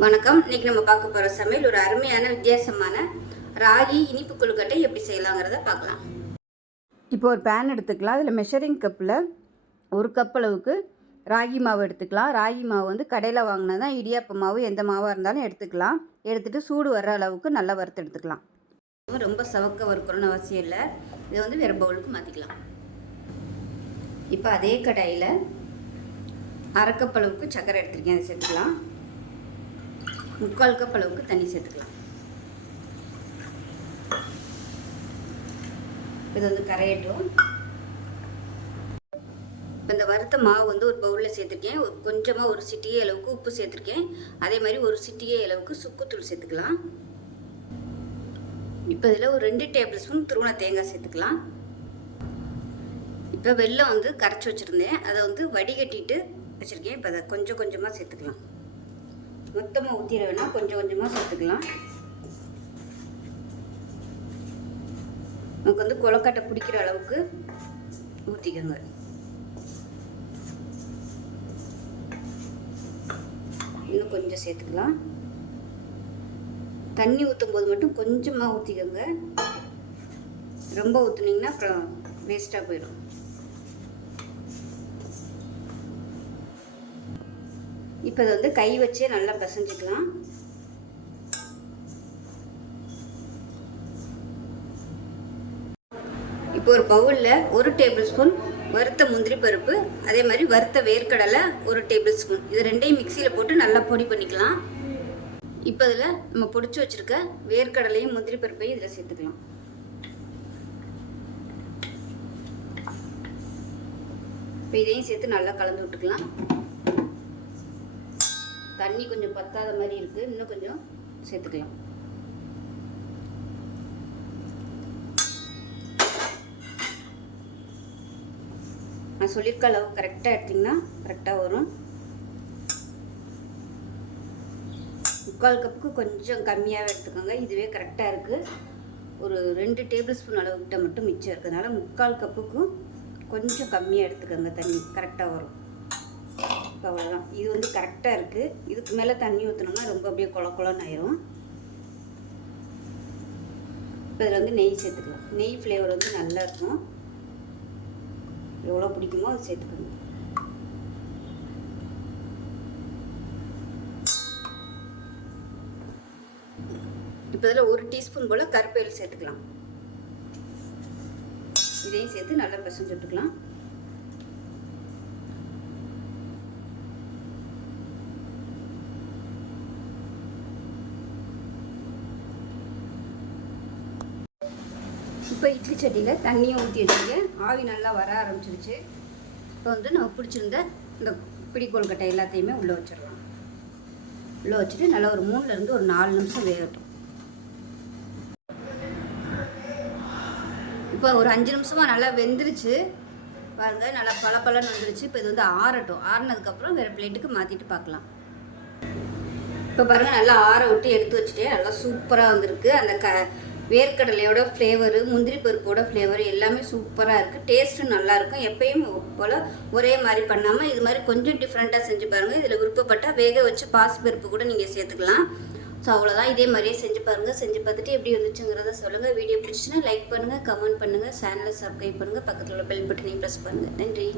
வணக்கம். இன்னைக்கு நம்ம பார்க்க போகிற சமையல் ஒரு அருமையான வித்தியாசமான ராகி இனிப்பு கொழுக்கட்டை எப்படி செய்யலாங்கிறத பார்க்கலாம். இப்போ ஒரு பேன் எடுத்துக்கலாம். அதில் மெஷரிங் கப்பில் ஒரு கப் அளவுக்கு ராகி மாவு எடுத்துக்கலாம். ராகி மாவு வந்து கடையில் வாங்கினா தான் இடியாப்ப மாவு எந்த மாவாக இருந்தாலும் எடுத்துக்கலாம். எடுத்துகிட்டு சூடு வர்ற அளவுக்கு நல்லா வறுத்து எடுத்துக்கலாம். ரொம்ப சவக்க வறுக்கணும்னு அவசியம் இல்லை. இதை வந்து வேறு பவுலுக்கு மாற்றிக்கலாம் இப்போ அதே கடாயில் அரை கப் அளவுக்கு சர்க்கரை எடுத்துருக்கேன். அதை சேர்த்துக்கலாம். முக்கால் கப் அளவுக்கு தண்ணி சேர்த்துக்கலாம். இது வந்து கரையட்டும். இப்போ இந்த வறுத்த மாவு வந்து ஒரு பவுலில் சேர்த்துருக்கேன். ஒரு கொஞ்சமாக ஒரு சிட்டியே அளவுக்கு உப்பு சேர்த்துருக்கேன். அதே மாதிரி ஒரு சிட்டியே அளவுக்கு சுக்குத்தூள் சேர்த்துக்கலாம். இப்போ இதில் ஒரு ரெண்டு டேபிள் ஸ்பூன் துருவன தேங்காய் சேர்த்துக்கலாம். இப்போ வெள்ளம் வந்து கரைச்சி வச்சுருந்தேன். அதை வந்து வடிகட்டிட்டு வச்சுருக்கேன். இப்போ அதை கொஞ்சம் கொஞ்சமாக சேர்த்துக்கலாம். மொத்தமாக ஊற்றிட வேணாம் கொஞ்சம் கொஞ்சமாக சேர்த்துக்கலாம் நமக்கு வந்து கொலக்கட்டை பிடிக்கிற அளவுக்கு ஊற்றிக்கோங்க இன்னும் கொஞ்சம் சேர்த்துக்கலாம். தண்ணி ஊற்றும் போது மட்டும் கொஞ்சமாக ஊற்றிக்கோங்க ரொம்ப ஊற்றுனீங்கன்னா அப்புறம் வேஸ்ட்டாக போயிடும். இப்போ இதை வந்து கை வச்சே நல்லா பிசைஞ்சிக்கலாம். இப்போ ஒரு பவுலில் ஒரு டேபிள் ஸ்பூன் வறுத்த முந்திரி பருப்பு அதே மாதிரி வறுத்த வேர்க்கடலை ஒரு டேபிள் ஸ்பூன். இது ரெண்டையும் மிக்சியில் போட்டு நல்லா பொடி பண்ணிக்கலாம். இப்போ இதில் நம்ம பொடிச்சு வச்சுருக்க வேர்க்கடலையும் முந்திரி பருப்பையும் இதில் சேர்த்துக்கலாம். இப்போ இதையும் சேர்த்து நல்லா கலந்து விட்டுக்கலாம். தண்ணி கொஞ்சம் பத்தாத மாதிரி இருக்குது இன்னும் கொஞ்சம் சேர்த்துக்கலாம். நான் சொல்லியிருக்க அளவு கரெக்டாக எடுத்திங்கன்னா கரெக்டாக வரும். முக்கால் கப்புக்கு கொஞ்சம் கம்மியாகவே எடுத்துக்கோங்க. இதுவே கரெக்டாக இருக்குது ஒரு ரெண்டு டேபிள் ஸ்பூன் அளவுக்கிட்ட மட்டும் மிச்சம் இருக்கிறதுனால முக்கால் கப்புக்கும் கொஞ்சம் கம்மியாக எடுத்துக்கோங்க தண்ணி. கரெக்டாக வரும். அவ்வளோதான் இது வந்து கரெக்டாக இருக்குது இதுக்கு மேலே தண்ணி ஊற்றினோம்னா ரொம்ப அப்படியே குள குளன்னு ஆயிரும். இப்போ இதில் வந்து நெய் சேர்த்துக்கலாம். நெய் ஃப்ளேவர் வந்து நல்லா இருக்கும். எவ்வளோ பிடிக்குமோ அது சேர்த்துக்கணும் இப்போ இதில் ஒரு டீஸ்பூன் போல் கருப்பையில் சேர்த்துக்கலாம். இதையும் சேர்த்து நல்லா பிசைஞ்சு விட்டுக்கலாம். இப்போ இட்லி சட்டியில் தண்ணியை ஊற்றி வச்சுருக்கேன். ஆவி நல்லா வர ஆரம்பிச்சிருச்சு. இப்போ வந்து நம்ம பிடிச்சிருந்த இந்த பிடி கொழுக்கட்டை எல்லாத்தையுமே உள்ளே வச்சிடலாம். உள்ளே வச்சுட்டு நல்லா ஒரு மூணுலேருந்து ஒரு நாலு நிமிஷம் வேகட்டும். இப்போ ஒரு அஞ்சு நிமிஷமாக நல்லா வெந்துருச்சு. பாருங்கள் நல்லா பளபளன்னு வந்துருச்சு. இப்போ இது வந்து ஆறட்டும். ஆறினதுக்கப்புறம் வேறு பிளேட்டுக்கு மாற்றிட்டு பார்க்கலாம். இப்போ பாருங்கள் நல்லா ஆற விட்டு எடுத்து வச்சுட்டே நல்லா சூப்பராக வந்திருக்கு. அந்த க வேர்க்கடலையோட ஃப்ளேவரு முந்திரி பருப்போட ஃப்ளேவர் எல்லாமே சூப்பராக இருக்குது டேஸ்ட்டும் நல்லாயிருக்கும் எப்பயும் போல் ஒரே மாதிரி பண்ணாமல் இது மாதிரி கொஞ்சம் டிஃப்ரெண்ட்டாக செஞ்சு பாருங்கள் இதில் விருப்பப்பட்டால் வேக வச்சு பாசி பருப்பு கூட நீங்கள் சேர்த்துக்கலாம். ஸோ அவ்வளோதான் இதே மாதிரியே செஞ்சு பாருங்கள் செஞ்சு பார்த்துட்டு எப்படி வந்துச்சுங்கிறத சொல்லுங்கள் வீடியோ பிடிச்சின்னா லைக் பண்ணுங்கள் கமெண்ட் பண்ணுங்கள் சேனலை சப்ஸ்கிரைப் பண்ணுங்கள் பக்கத்தில் உள்ள பெல் பட்டனையும் ப்ரெஸ் பண்ணுங்கள் நன்றி.